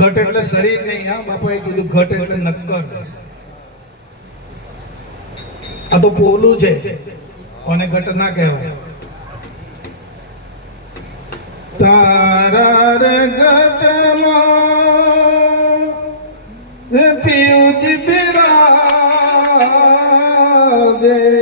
ઘટ એટલે શરીર નહીં. હા, બાપાએ કીધું ઘટ એટલે નક્કર. આ તો પોલું છે. અને ઘટ ના કહેવાય? તારા રે ઘટમાં પિયુજ બિરા દે.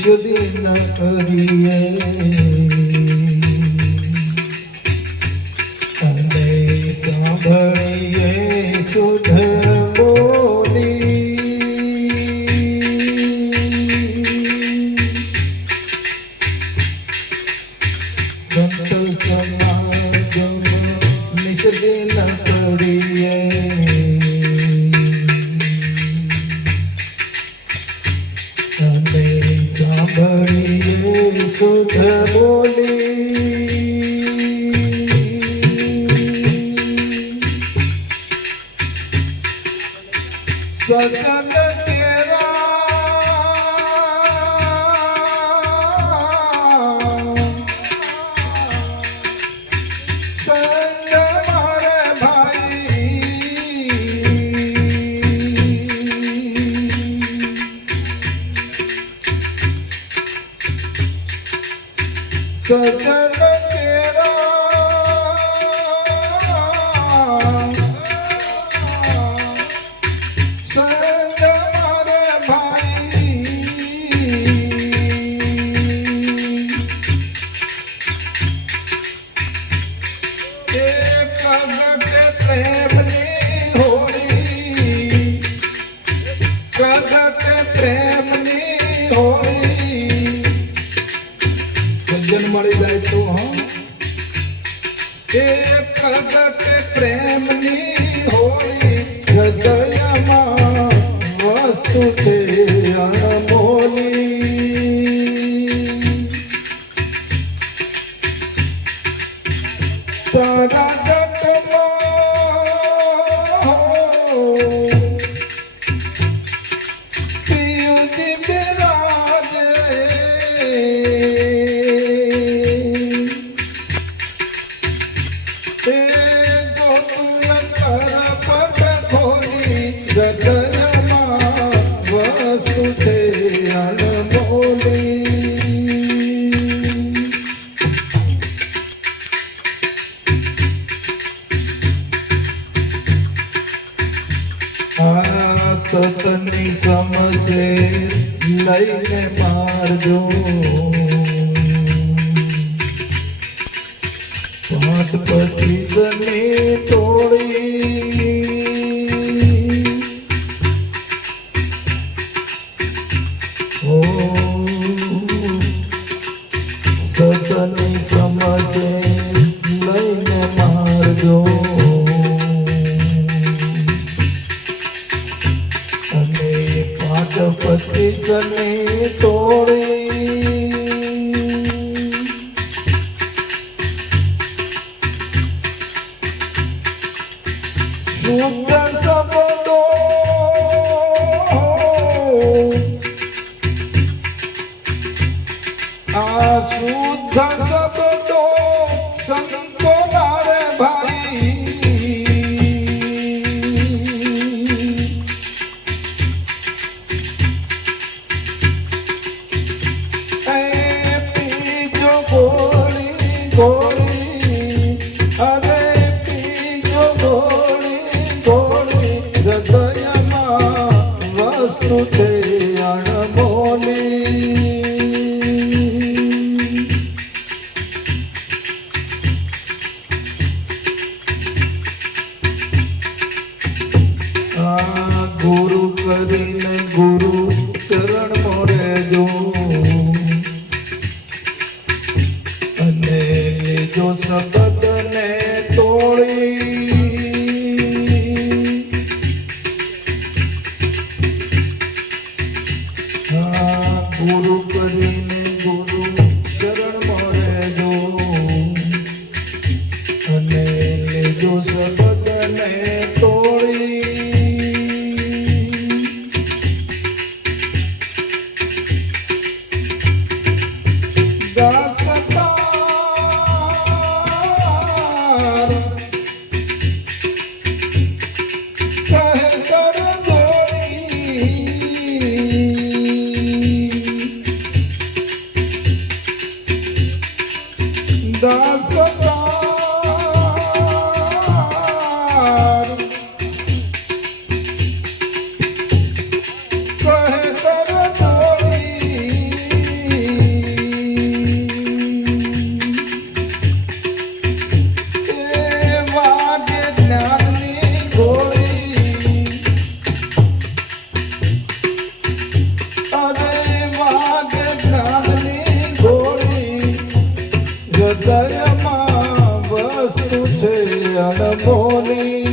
যদি না করিয়ে কথা বলি। વસ્તુ છે અણમોલી કરીને મારજો. por હૃદયમાં વસ્તુ છે અનમોલી.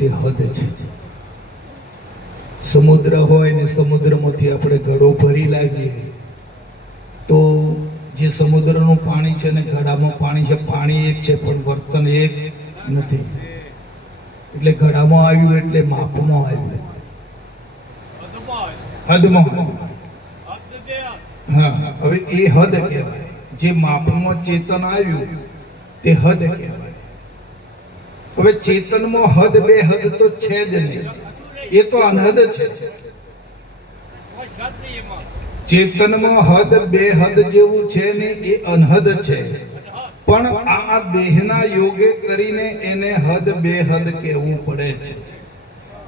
તે હદ છે. સમુદ્ર હોય ને સમુદ્રમાંથી આપણે ઘડો ભરી લાવીએ, તો જે સમુદ્રનું પાણી છે ને ઘડામાં પાણી છે, પાણી એક છે, પણ વર્તન એક નથી. એટલે ઘડામાં આવ્યું એટલે માપમાં આવ્યું. હદમાં. હા, હવે એ હદ કહેવાય. જે માપમાં ચેતન આવ્યું, તે હદ કહેવાય. હવે ચેતનમાં હદ બે હદ તો છે જ નહીં. એ તો અનહદ છે. ચેતનમાં હદ બે હદ જેવું છે ને એ અનહદ છે. પણ આ દેહના યોગે કરીને એને હદ બે હદ કહેવું પડે છે.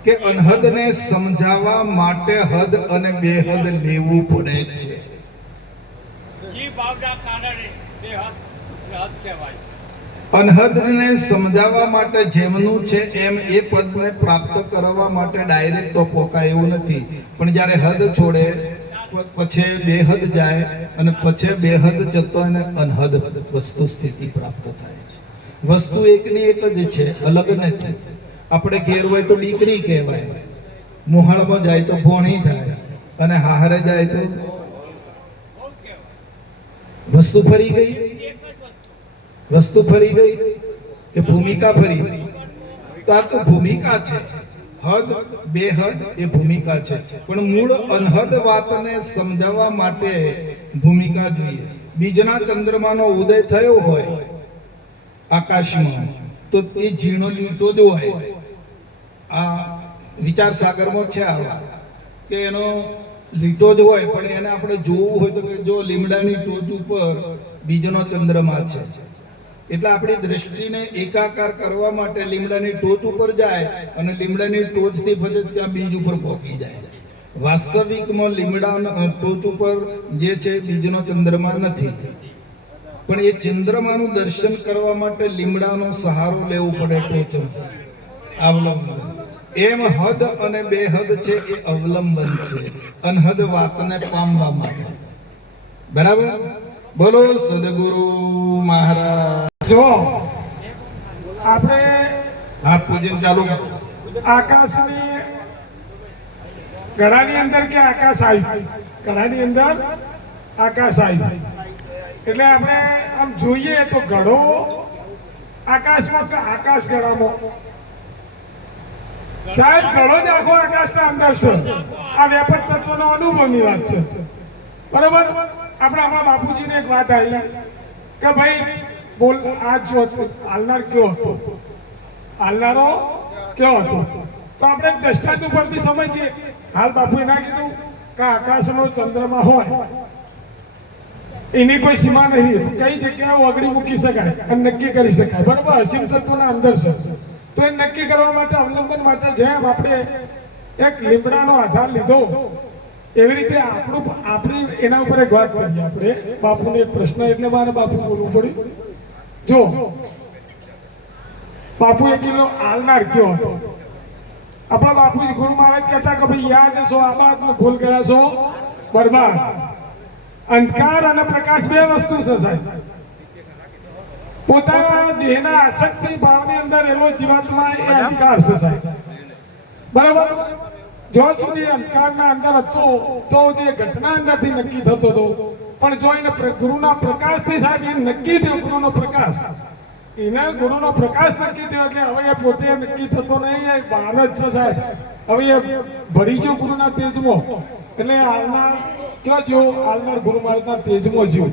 કે અનહદને સમજાવવા માટે હદ અને બે હદ લેવું પડે છે. જી, ભાવના કારણે બે હાથ બે હાથ કહેવાય અનહદને સમજાવવા માટે જેમનું છે એમ એ પદને પ્રાપ્ત કરવા માટે ડાયરેક્ટ તો પોકાય એવું નથી. પણ જ્યારે હદ છોડે પછી બેહદ જાય અને પછી બેહદ જતો અને અનહદ વસ્તુ સ્થિતિ પ્રાપ્ત થાય વસ્તુ એકની એક જ છે, અલગ નથી. આપણે ઘેર હોય તો દીકરી કહેવાય. મોહાળમાં જાય તો ભોણી થાય. અને હાહરે જાય તો વસ્તુ ફરી ગઈ. વસ્તુ ફરી ગઈ કે ભૂમિકા ફરી? ગઈ તો આ તો ભૂમિકા છે. હદ, બેહદ એ ભૂમિકા છે. પણ મૂળ અનહદ વાતને સમજાવવા માટે ભૂમિકા જોઈએ. બીજના ચંદ્રમાનો ઉદય થયો હોય આકાશમાં, તો તે ઝીણો લીટો જ હોય. આ વિચાર સાગરમાં છે આ કે એનો લીટો જ હોય, પણ એને આપણે જોવું હોય તો જો લીમડાની ટોચ ઉપર બીજનો ચંદ્રમા છે. એટલે આપણી દ્રષ્ટિને એકાકાર કરવા માટે લીમડાની ટોચ ઉપર જાય અને લીમડાની ટોચથી પછી ત્યાં બીજ ઉપર પહોંચી જાય. વાસ્તવિકમાં લીમડાના ટોચ ઉપર જે છે બીજનો ચંદ્રમા નથી. પણ એ ચંદ્રમાનું દર્શન કરવા માટે લીમડાનો સહારો લેવો પડે ટોચનો. અવલંબન. એમ હદ અને બેહદ છે એ અવલંબન છે. અનહદ વાતને પામવા માટે. બરાબર? બોલો સદગુરુ મહારાજ. જો આપણે આ પૂજન ચાલુ કરો. આકાશની ગળાની અંદર કે આકાશ આવી? ગળાની અંદર આકાશ આવી. એટલે આપણે આમ જોઈએ તો ઘડો આકાશમાં કે આકાશ ગળામાં? સાહેબ ઘડો જ આખો આકાશના અંદર છે. આ વેપાર તત્વનો અનુભવની વાત છે. બરાબર? આપણે આપણા બાપુજીને એક વાત આવી કે ભાઈ બોલ આ જો હાલનાર કયો હતો? હાલનારો કયો હતો? તો આપણે દ્રષ્ટાંત ઉપરથી સમજીએ. હાલ બાપુએ ના કીધું કે આકાશનો ચંદ્રમાં હોય. એની કોઈ સીમા નહીં. કઈ જગ્યાએ ઓગળી મૂકી શકાય અને નક્કી કરી શકાય. બરાબર? અસીમ તત્વના અંદર છે. તો એ નક્કી કરવા માટે અવલંબન માટે જેમ આપણે એક લીમડાનો આધાર લીધો, એવી રીતે આપણું, આપણી એના ઉપર એક વાત કરીએ. આપણે બાપુને એક પ્રશ્ન એટલે મારે બાપુ બોલવું પડ્યું. જો બાપુ એ કિલો આલનાર કયો હતો? આપણા બાપુજી ગુરુ મહારાજ કહેતા કે, ભાઈ, યાદ છો આ બાત ભૂલ ગયા છો? બરબાદ. અંધકાર અને પ્રકાશ બે વસ્તુ છે, સાહેબ. પોતાના દેહના આસક્તિ ભાવની અંદર એનો જીવાતમાં એ અંધકાર છે, સાહેબ. બરાબર? જો સુધી અંધકારના અંદર હતો, તો તે ઘટના અંદરથી નક્કી થતો હતો. પણ જો એને ગુરુના પ્રકાશથી સાહેબ એ નક્કી થયો, ગુરુનો પ્રકાશ. એને ગુરુનો પ્રકાશ નક્કી થયો એટલે હવે એ પોતે નક્કી થતો નહીં, એ બહાર જ છે સાહેબ. હવે એ ભરી ગયો ગુરુના તેજમાં. એટલે હાલનાર કયો જો હાલનાર ગુરુ મહારાજના તેજમાં જ્યો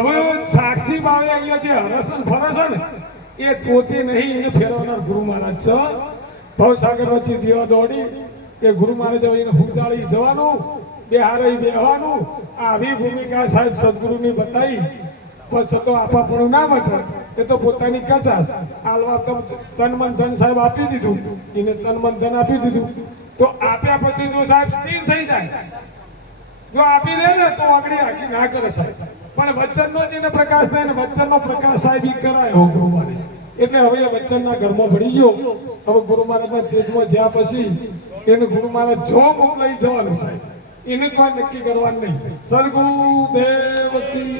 હવે સાક્ષી બાળે અહીંયા જે હરસન ફરે ને, એ પોતે નહીં, એને ફેરવનાર ગુરુ મહારાજ છે. ભવસાગર વચ્ચે દીવા દોડી, એ ગુરુ મહારાજ હવે એને હુંચાળી જવાનું. બેહારે બેહવાનું. આવી ભૂમિકા સાહેબ સદગુરુની બતાવી પછી તો આપાપણું ના મટે. એ તો પોતાની કચાશ. તમ તન મન ધન સાહેબ આપી દીધું. એને તન મન ધન આપી દીધું. તો આપ્યા પછી જો સાહેબ સ્થિર થઈ જાય. જો આપી દે ને તો આગળ આખી ના કરે સાહેબ. પણ વચનનો જેને પ્રકાશ થાય ને વચનનો પ્રકાશ સાહેબ એ કરાયો ગુરુ મહારાજ એટલે હવે વચનના ઘરમાં ભળી ગયો. હવે ગુરુ મહારાજના તેજમાં જ્યાં પછી એને ગુરુ મહારાજ જો લઈ જવાનું સાહેબ. એને કોઈ નક્કી કરવાનું નહીં સદગુરુ દેવ કી